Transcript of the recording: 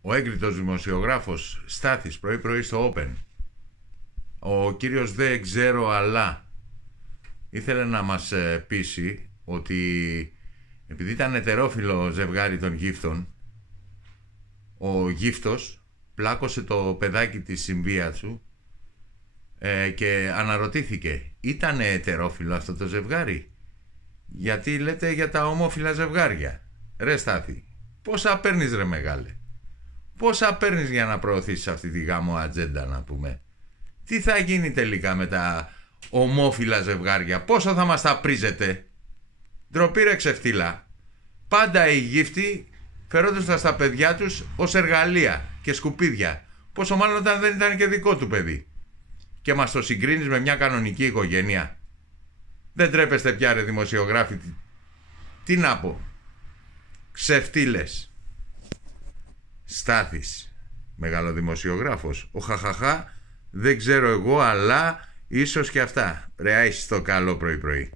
ο έγκριτος δημοσιογράφος Στάθης πρωί-πρωί στο Open, ο κύριος δεν ξέρω αλλά, ήθελε να μας πείσει ότι επειδή ήταν ετερόφιλο ζευγάρι των γύφτων, ο γύφτος πλάκωσε το παιδάκι της συμβία του και αναρωτήθηκε, ήταν ετερόφιλο αυτό το ζευγάρι? Γιατί λέτε για τα ομόφυλα ζευγάρια? Ρε Στάθη, πόσα παίρνεις ρε μεγάλε? Πόσα παίρνεις για να προωθήσεις αυτή τη γάμο ατζέντα, να πούμε? Τι θα γίνει τελικά με τα ομόφυλα ζευγάρια? Πόσο θα μας τα πρίζετε? Ντροπή ρε ξεφτύλα. Πάντα οι γύφτοι φερόντουσαν στα παιδιά τους ως εργαλεία και σκουπίδια, πόσο μάλλον όταν δεν ήταν και δικό του παιδί, και μας το συγκρίνεις με μια κανονική οικογένεια? Δεν τρέπεστε πια ρε δημοσιογράφοι? Τι να πω? Ξεφτύλες. Στάθης, μεγαλοδημοσιογράφος. Ο χαχαχά δεν ξέρω εγώ, αλλά ίσως και αυτά. Ρε άισι το καλό πρωί-πρωί.